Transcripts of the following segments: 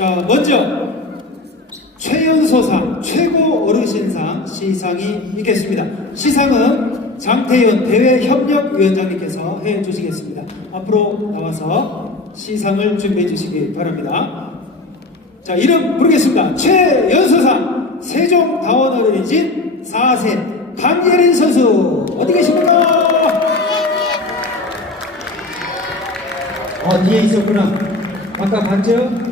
자, 먼저 최연소상 최고 어르신상 시상이 있겠습니다. 시상은 장태윤 대외협력위원장님께서 해 주시겠습니다. 앞으로 나와서 시상을 준비해 주시기 바랍니다. 자, 이름 부르겠습니다. 최연소상 세종다원 어린이집 4세 강예린 선수 어디 계십니까? 어, 뒤에 있었구나. 아까 봤죠?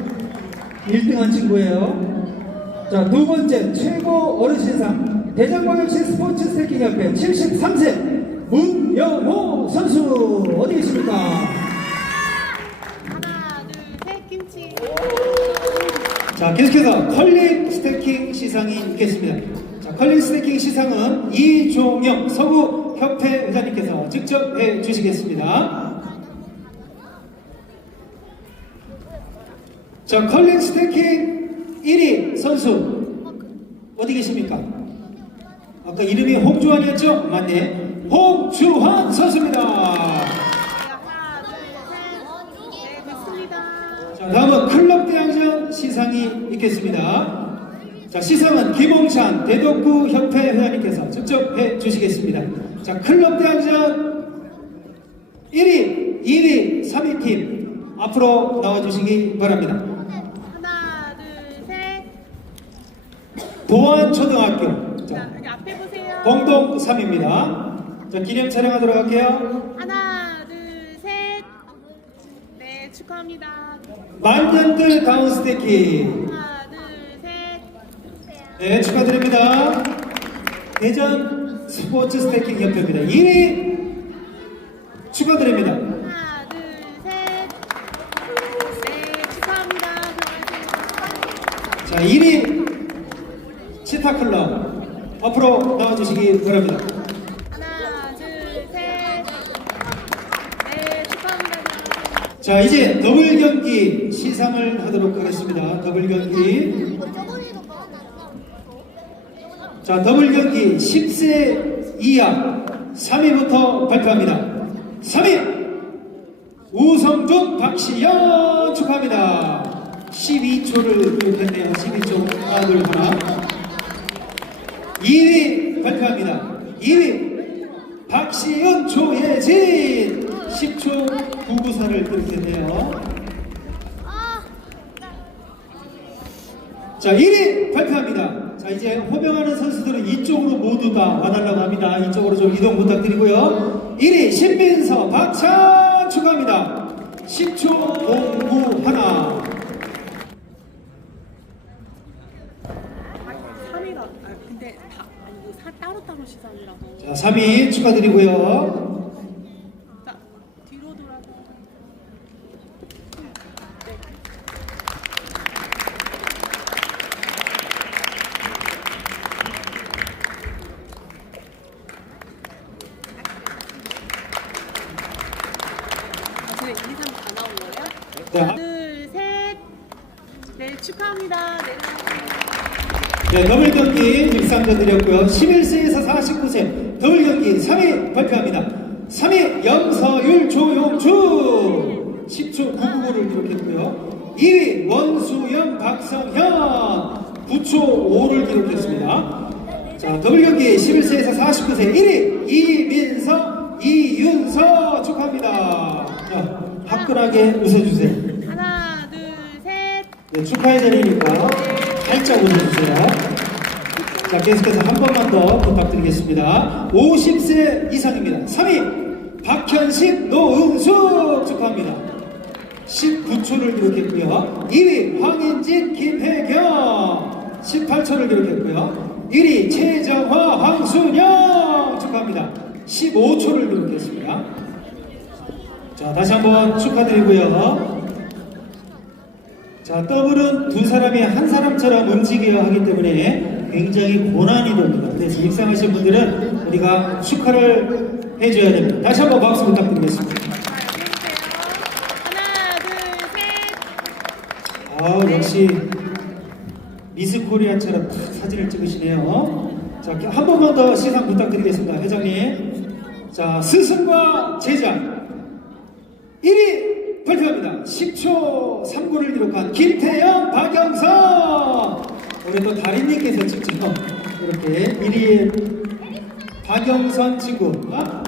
1등한 친구예요. 자, 두 번째 최고 어르신상 대전광역시 스포츠 스태킹 협회 73세 문영호 선수 어디 계십니까? 하나, 둘, 셋, 김치. 자, 계속해서 컬링 스태킹 시상이 있겠습니다. 자, 컬링 스태킹 시상은 이종영 서구 협회 회장님께서 직접 해 주시겠습니다. 자, 컬링 스태킹 1위 선수 어디 계십니까? 아까 이름이 홍주환이었죠? 맞네. 홍주환 선수입니다. 자, 다음은 클럽 대항전 시상이 있겠습니다. 자, 시상은 김홍찬 대덕구 협회 회장님께서 직접 해 주시겠습니다. 자, 클럽 대항전 1위, 2위, 3위 팀 앞으로 나와 주시기 바랍니다. 하나, 둘, 셋. 도안초등학교. 자, 자, 여기 앞에 보세요. 공동 3위입니다. 자, 기념 촬영하도록 할게요. 하나, 둘, 셋. 네, 축하합니다. 만년들 다운 스테이킹. 하나, 둘, 셋. 네, 축하드립니다. 대전 스포츠 스태킹 협회입니다. 1위 축하드립니다. 하나, 둘, 셋. 네, 축하합니다. 들어가세요. 자, 1위 치타클럽 앞으로 나와주시기 바랍니다. 하나, 둘, 셋. 네, 축하합니다. 자, 이제 더블 경기 시상을 하도록 하겠습니다. 더블 경기. 자, 더블 경기 10세 이하 3위부터 발표합니다. 3위 우성준 박시영 축하합니다. 12초를 기록했네요. 12초 하나 둘 하나. 2위 발표합니다. 2위 박시은 조예진 10초 994를 기록했네요. 자, 1위 발표합니다. 자, 이제 호명하는 선수들은 이쪽으로 모두 다 와달라고 합니다. 이쪽으로 좀 이동 부탁드리고요. 1위 신민서 박찬 축하합니다. 10초 09 하나. 3위가, 아, 근데 다, 아니, 이거 사, 따로따로 시상이라서. 자, 3위 축하드리고요. 경기 입상자 드렸고요. 11세에서 49세 더블 경기 3위 발표합니다. 3위 염서율 조용주 10초 999를 기록했고요. 2위 원수영 박성현 9초 5를 기록했습니다. 자, 더블 경기 11세에서 49세 1위 이민서 이윤서 축하합니다. 자, 화끈하게 웃어주세요. 하나, 둘, 셋. 네, 축하의 자리니까 살짝 웃어주세요. 자, 계속해서 한 번만 더 부탁드리겠습니다. 50세 이상입니다. 3위, 박현식, 노은숙 축하합니다. 19초를 기록했고요. 2위, 황인진, 김혜경 18초를 기록했고요. 1위, 최정화, 황순영 축하합니다. 15초를 기록했습니다. 자, 다시 한번 축하드리고요. 자, 더블은 두 사람이 한 사람처럼 움직여야 하기 때문에 굉장히 고난이 됩니다. 그래서 입상하신 분들은 우리가 축하를 해줘야 됩니다. 다시 한번 박수 부탁드리겠습니다. 하나, 둘, 셋. 아 역시 미스 코리아처럼 딱 사진을 찍으시네요. 자, 한 번만 더 시상 부탁드리겠습니다. 회장님. 자, 스승과 제자 1위 발표합니다. 10초 3구를 기록한 김태영, 박영선. 우리 또 다린님께서 직접 이렇게 1위의 박영선 친구. 아,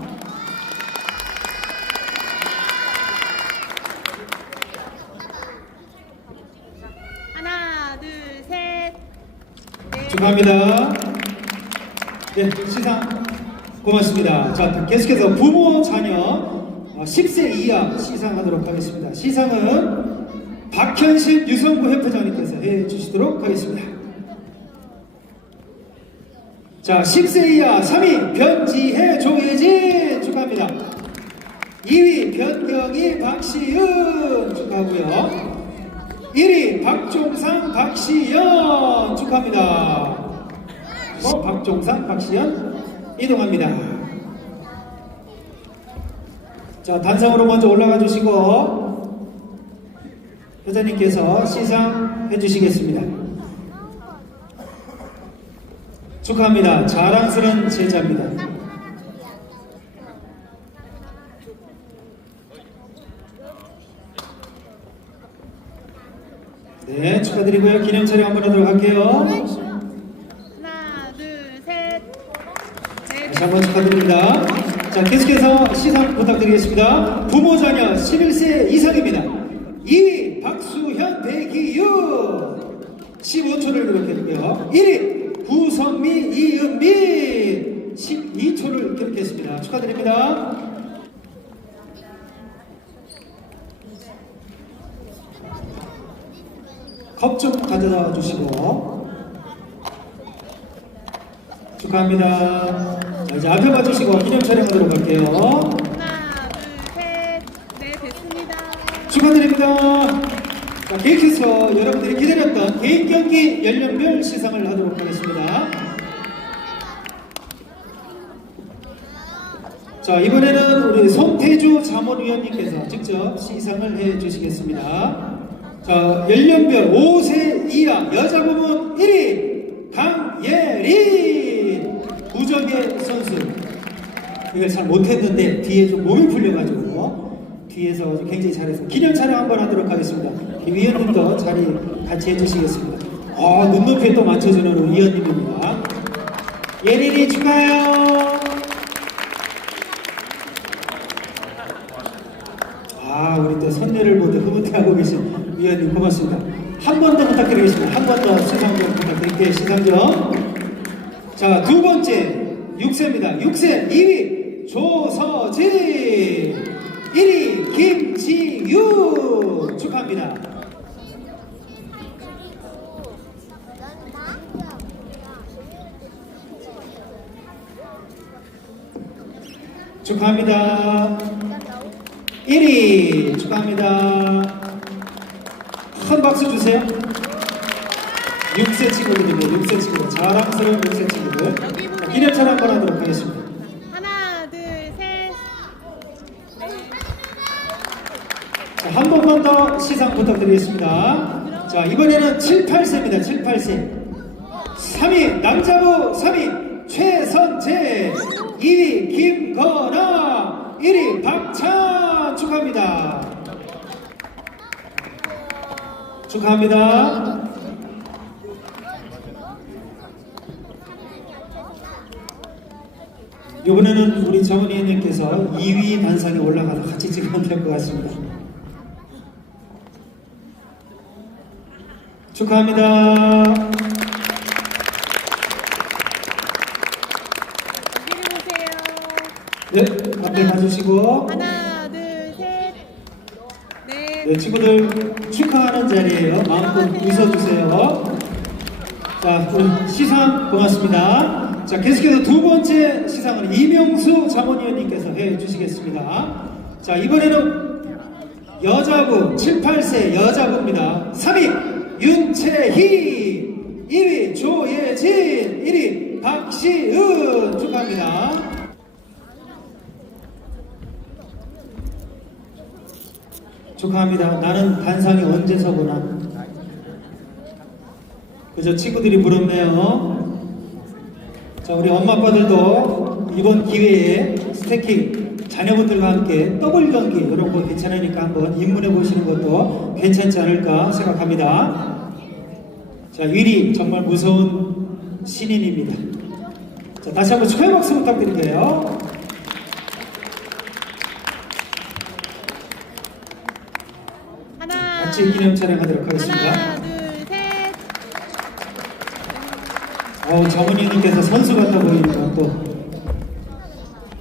하나, 둘, 셋. 넷. 축하합니다. 네, 시상 고맙습니다. 자, 계속해서 부모 자녀 어, 10세 이하 시상하도록 하겠습니다. 시상은 박현식 유성구 협회장님께서 해주시도록 하겠습니다. 자, 10세 이하 3위 변지혜 조혜진 축하합니다. 2위 변경희 박시은 축하하고요. 1위 박종상 박시연 축하합니다. 어, 박종상 박시연 이동합니다. 자 단상으로 먼저 올라가 주시고 회장님께서 시상해 주시겠습니다. 축하합니다. 자랑스러운 제자입니다. 네 축하드리고요. 기념 촬영 한번 하도록 할게요. 하나, 둘, 셋. 넷. 다시 한번 축하드립니다. 자, 계속해서 시상 부탁드리겠습니다. 부모 자녀 11세 이상입니다. 2위 박수현 배기유 15초를 기록했고요. 1위 구성미 이은민 12초를 기록했습니다. 축하드립니다. 컵 좀 가져다 주시고 축하합니다. 자, 이제 앞에 봐주시고 기념 촬영하도록 할게요. 하나, 둘, 셋. 네, 됐습니다. 축하드립니다. 자, 계속해서 여러분들이 기다렸던 개인 경기 연령별 시상을 하도록 하겠습니다. 자, 이번에는 우리 손태주 자문위원님께서 직접 시상을 해 주시겠습니다. 자, 연령별 5세 이하 여자 부문 1위 강예린 구적의 선수. 이걸 잘 못했는데 뒤에 좀 몸이 풀려가지고 뒤에서 굉장히 잘해서 기념 촬영 한번 하도록 하겠습니다. 김 위원님도 자리 같이 해주시겠습니다. 어, 눈높이에 또 맞춰주는 우리 위원님입니다. 예린이 축하해요. 아, 우리 또 선녀를 모두 흐뭇해하고 계신 위원님 고맙습니다. 한 번 더 부탁드리겠습니다. 한 번 더 시상 좀 부탁드릴게요. 시상 좀. 자, 두 번째 6세입니다. 6세 2위 조서진 1위 김지유 축하합니다. 축하합니다. 1위 축하합니다. 큰 박수 주세요. 6세 친구들입니다. 6세 친구들. 자랑스러운 6세 친구들. 자, 기념 촬영 한번 하도록 하겠습니다. 하나, 둘, 셋. 자, 한 번만 더 시상 부탁드리겠습니다. 자, 이번에는 7, 8세입니다. 7, 8세. 3위 남자부 3위 최선재 2위 김건아 1위 박찬 축하합니다. 축하합니다. 이번에는 우리 정은이님께서 2위 단상에 올라가서 같이 찍으면 될 것 같습니다. 축하합니다. 네, 앞에 봐주시고 하나, 둘, 셋. 넷. 네, 친구들 축하하는 자리에요. 마음껏 웃어주세요. 자, 우리 시상 고맙습니다. 자, 계속해서 두 번째 시상은 이명수 자문위원님께서 해주시겠습니다. 자, 이번에는 여자부 7, 8세 여자부입니다. 3위 윤채희 1위 조예진 1위 박시은 축하합니다. 축하합니다. 나는 단상이 언제서 보나. 그저 친구들이 부럽네요. 자, 우리 엄마 아빠들도 이번 기회에 스태킹 잘 자녀분들과 함께 더블 경기 이런 거 괜찮으니까 한번 입문해 보시는 것도 괜찮지 않을까 생각합니다. 자, 위리 정말 무서운 신인입니다. 자, 다시 한번 축하의 박수 부탁드릴게요. 같이 기념 촬영하도록 하겠습니다. 하나, 둘, 셋. 어우, 정은희님께서 선수 같아 보이는 것도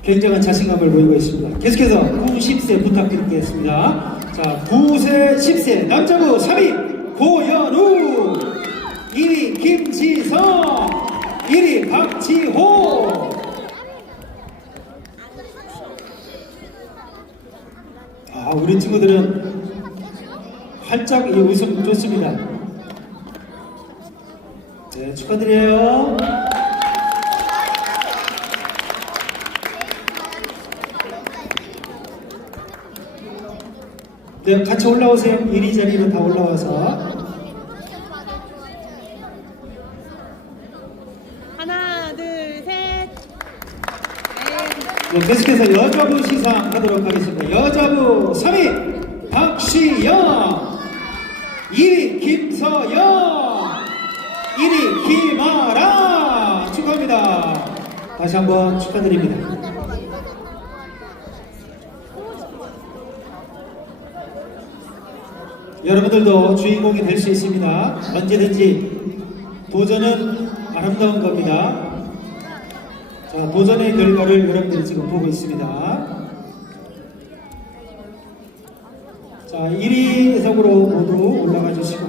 굉장한 자신감을 보이고 있습니다. 계속해서 90세 부탁드리겠습니다. 자, 9세, 10세 남자부 3위 고현우 2위 김지성 1위 박지호 아, 우리 친구들은 활짝 이 웃음 좋습니다. 네, 축하드려요. 네, 같이 올라오세요. 이리저리로 다 올라와서. 하나, 둘, 셋. 네. 네, 계속해서 여자부 시상 하도록 하겠습니다. 여자부 3위 박시영 2위 김서영 1위 김아라 축하합니다. 다시 한번 축하드립니다. 여러분들도 주인공이 될 수 있습니다. 언제든지 도전은 아름다운 겁니다. 자, 도전의 결과를 여러분들이 지금 보고 있습니다. 자, 1위석으로 모두 올라가 주시고.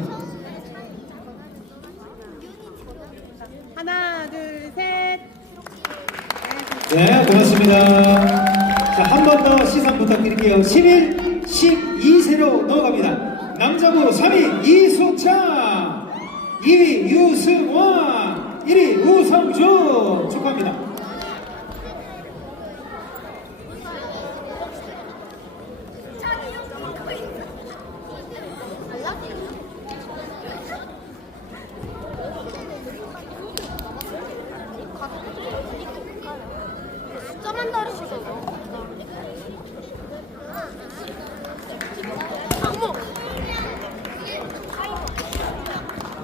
하나, 둘, 셋. 네, 고맙습니다. 자, 한 번 더 시상 부탁드릴게요. 11, 12세로 넘어갑니다. 남자부 3위 이소창, 2위 유승원, 1위 우성준 축하합니다. 숫자만 다르시잖아.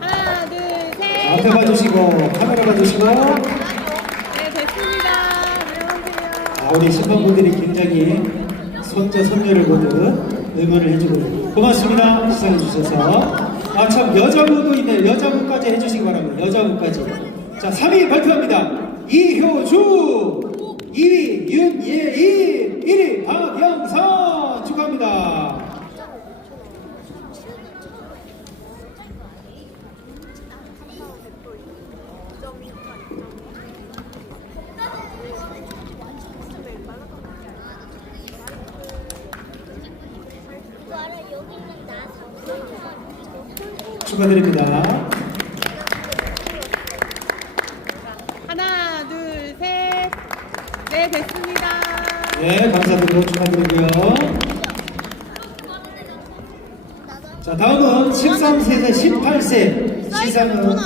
하나, 둘, 자, 셋. 앞에 봐주시고, 카메라 봐주시고. 네, 됐습니다. 안녕하세요. 아, 심판분들이 굉장히 손자, 손녀를 모두 응원을 해주고 고맙습니다. 시상해 주셔서. 아, 참, 여자분도 있네요. 여자분까지 해주시기 바랍니다. 여자분까지. 자, 3위 발표합니다. 이효주, 2위 윤예인, 1위 박영선 축하합니다. 이거 알아? 여기 있는 나 축하드립니다. 하나, 둘, 셋. 네, 됐습니다. 네, 감사드리고 축하드리고요. 자, 다음은 13세에서 18세 시상은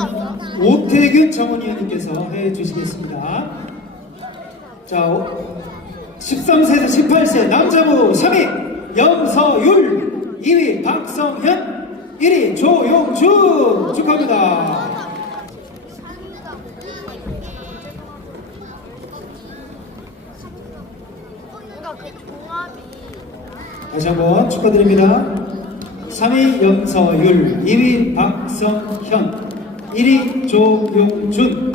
오태균 정원위원님께서 해 주시겠습니다. 자, 13세에서 18세 남자부 3위 염서율, 2위 박성현, 1위 조용준 축하합니다. 그 다시 한번 축하드립니다. 3위 염서율, 2위 박성현, 1위 조용준.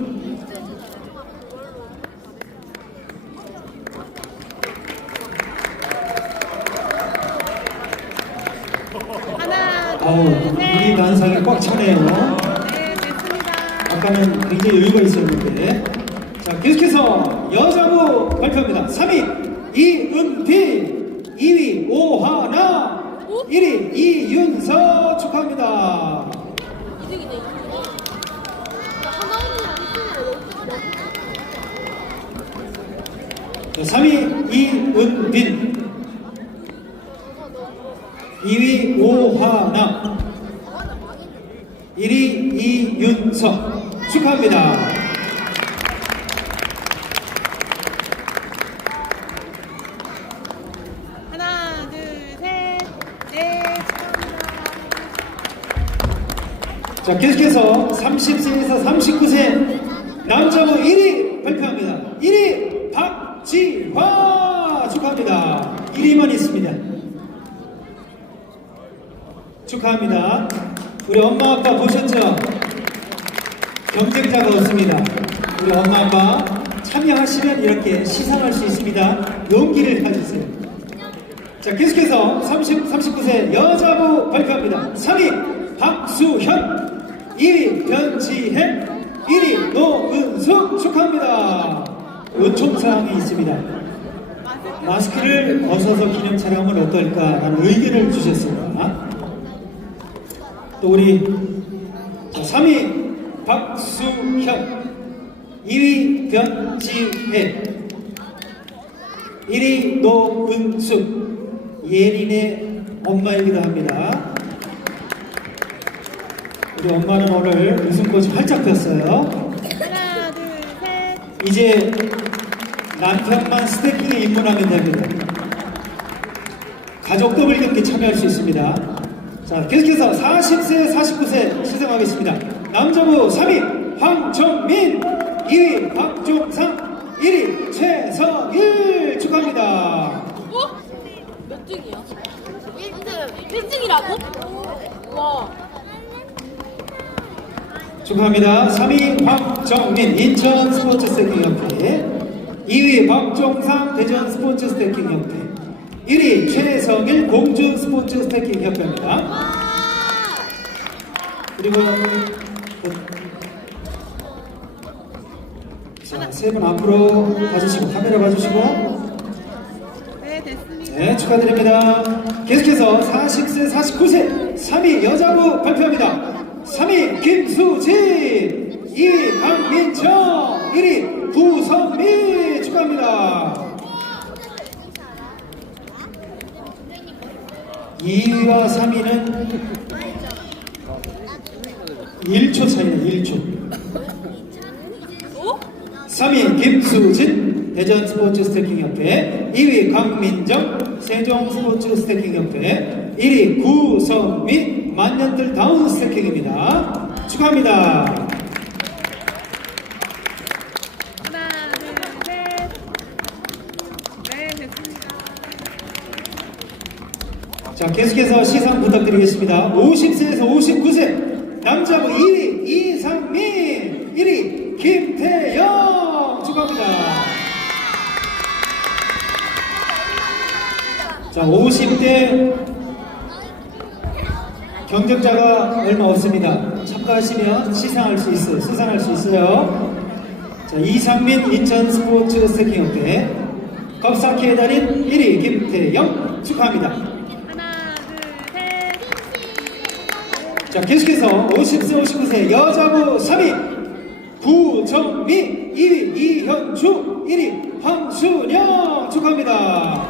하나, 아우, 둘, 우리 셋. 난상이 꽉 차네요. 네, 됐습니다. 아까는 굉장히 여유가 있었는데. 자, 계속해서 여자부 발표합니다. 3위 이은빈, 2위 오하나, 1위 이윤서 축하합니다. 자, 3위 이은빈, 2위 오하나, 1위 이윤석 축하합니다. 하나, 둘셋넷 네, 축하합니다. 자 계속해서 30세에서 39세 남자부 1위 발표합니다. 1위 박지화 축하합니다. 1위만 있습니다. 축하합니다. 우리 엄마 아빠 보셨죠? 경쟁자가 없습니다. 우리 엄마 아빠 참여하시면 이렇게 시상할 수 있습니다. 용기를 가지세요. 자, 계속해서 30, 39세 여자부 발표합니다. 3위 박수현, 2위 변지혜, 1위 노은숙 축하합니다. 요청사항이 있습니다. 마스크를 벗어서 기념 촬영은 어떨까라는 의견을 주셨습니다. 또 우리 자, 3위 박수현, 2위 변지혜, 1위 노은숙 예린의 엄마이기도 합니다. 우리 엄마는 오늘 웃음꽃이 활짝 폈어요. 하나, 둘, 셋. 이제 남편만 스태킹에 입문하면 됩니다. 가족 더블 경기 참여할 수 있습니다. 자, 계속해서 40세, 49세 시상하겠습니다. 남자부 3위 황정민, 2위 박종상, 1위 최성일 축하합니다. 어? 몇 등이야? 1등. 1등이라고? 와. 축하합니다. 3위 황정민 인천 스포츠 스태킹 협회 2위 박종상 대전 스포츠 스태킹 협회 1위 최성일 공주 스포츠 스태킹 협회입니다. 그리고 세 분 앞으로 봐주시고 카메라 봐주시고 네, 됐습니다. 네 축하드립니다. 계속해서 40세 49세 3위 여자부 발표합니다. 3위 김수진 2위 강민정 1위 구성미 축하합니다. 2위와 3위는 1초 차이네 1초. 어? 3위 김수진 대전 스포츠 스태킹 협회 2위 강민정 세종 스포츠 스태킹 협회 1위 구성미 만년들 다운 스태킹입니다. 축하합니다 자 계속해서 시상 부탁드리겠습니다. 50세에서 59세 남자부 2위 이상민 1위 김태영. 축하합니다. 자 50대 경쟁자가 얼마 없습니다. 참가하시면 시상할 수 있어요. 수상할 수 있어요. 자 이상민 인천 스포츠 스태킹 협회 겁사키의 달인 1위 김태영. 축하합니다 자 계속해서 50세 59세 여자부 3위 구정미 2위 이현주 1위 황순영. 축하합니다.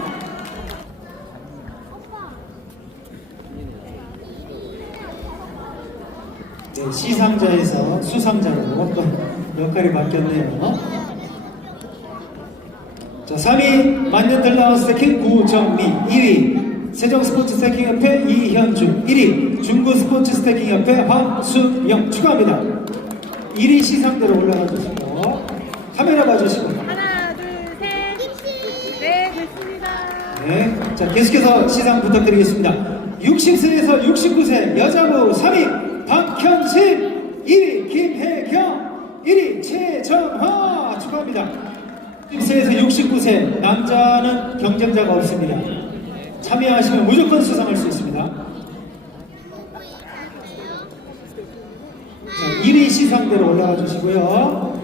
네, 시상자에서 수상자로 또 역할이 바뀌었네요. 자 3위 만년들 나운 스태킹 구정미 2위 세종 스포츠 스태킹 협회 이현주 1위 중구 스포츠 스태킹 협회 황순영. 축하합니다. 1위 시상대로 올라가 주시고 카메라 봐주시고. 하나, 둘, 셋. 네, 됐습니다. 네, 자 계속해서 시상 부탁드리겠습니다. 60세에서 69세 여자부 3위 박현신 2위 김혜경 1위 최정화. 축하합니다. 60세에서 69세 남자는 경쟁자가 없습니다 참여하시면 무조건 수상할 수 있습니다 자, 1위 시상대로 올라가 주시고요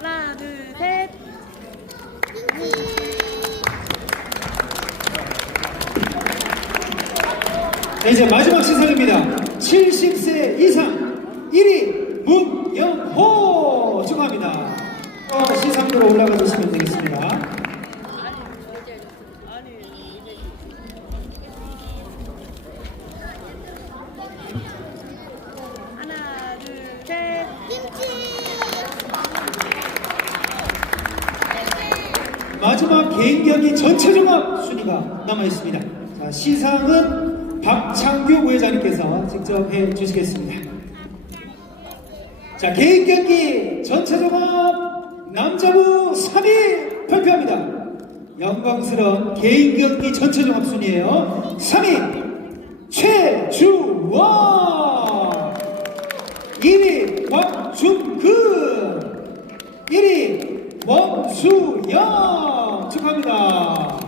하나, 둘, 셋. 자, 이제 마지막 시상입니다. 70세 이상 박창규 부회장님께서 직접 해 주시겠습니다. 자, 개인 경기 전체 종합 남자부 3위 발표합니다. 영광스러운 개인 경기 전체 종합 순위예요. 3위 최주원 2위 박준근 1위 원수영 축하합니다.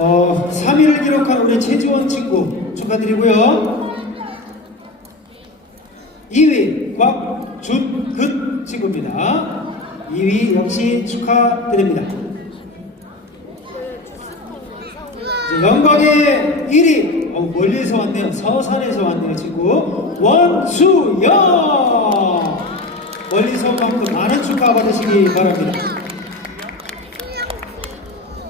어, 3위를 기록한 우리 최지원 친구 축하드리고요. 2위 곽준근 친구입니다. 2위 역시 축하드립니다. 영광의 1위 어, 멀리서 왔네요. 서산에서 왔네요 친구 원수영 멀리서 온 만큼 많은 축하 받으시기 바랍니다.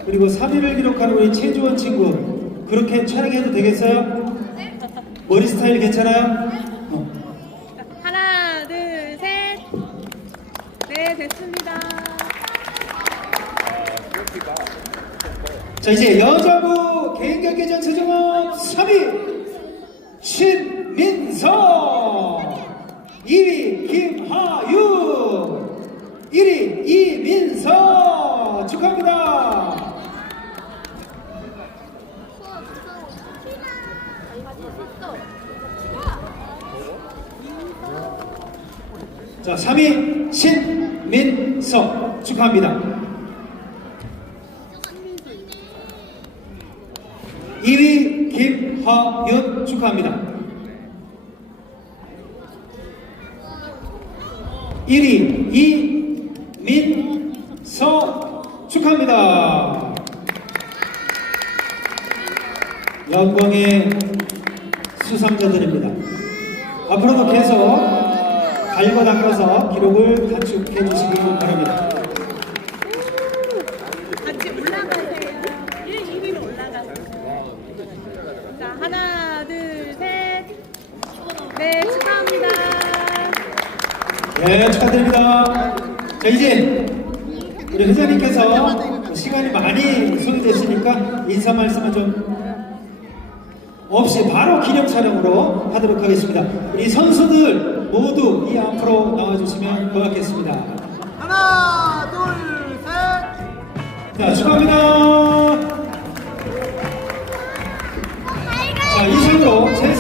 그리고 3위를 기록한 우리 최주원 친구 그렇게 촬영해도 되겠어요? 머리 스타일 괜찮아요? 어. 하나, 둘, 셋. 네, 됐습니다. 자 이제 여자부 개인 경기 전체 종합 3위 신민서 2위 김하유 1위 이민서 축하합니다. 자 3위 신민서 축하합니다. 2위 김하윤 축하합니다. 1위 이민서 축하합니다. 영광의 수상자들입니다. 앞으로도 계속 갈고 닦아서 기록을 단축해 주시기 바랍니다. 같이 올라가세요. 1, 2위로 올라가세요. 자, 하나, 둘, 셋. 네, 축하합니다. 네, 축하드립니다. 자, 이제 우리 회장님께서 시간이 많이 소요됐으니까 인사 말씀을 좀 없이 바로 기념 촬영으로 하도록 하겠습니다. 우리 선수들 모두 이 앞으로 나와주시면 고맙겠습니다. 하나, 둘, 셋. 자, 축하합니다. 자, 이상으로 제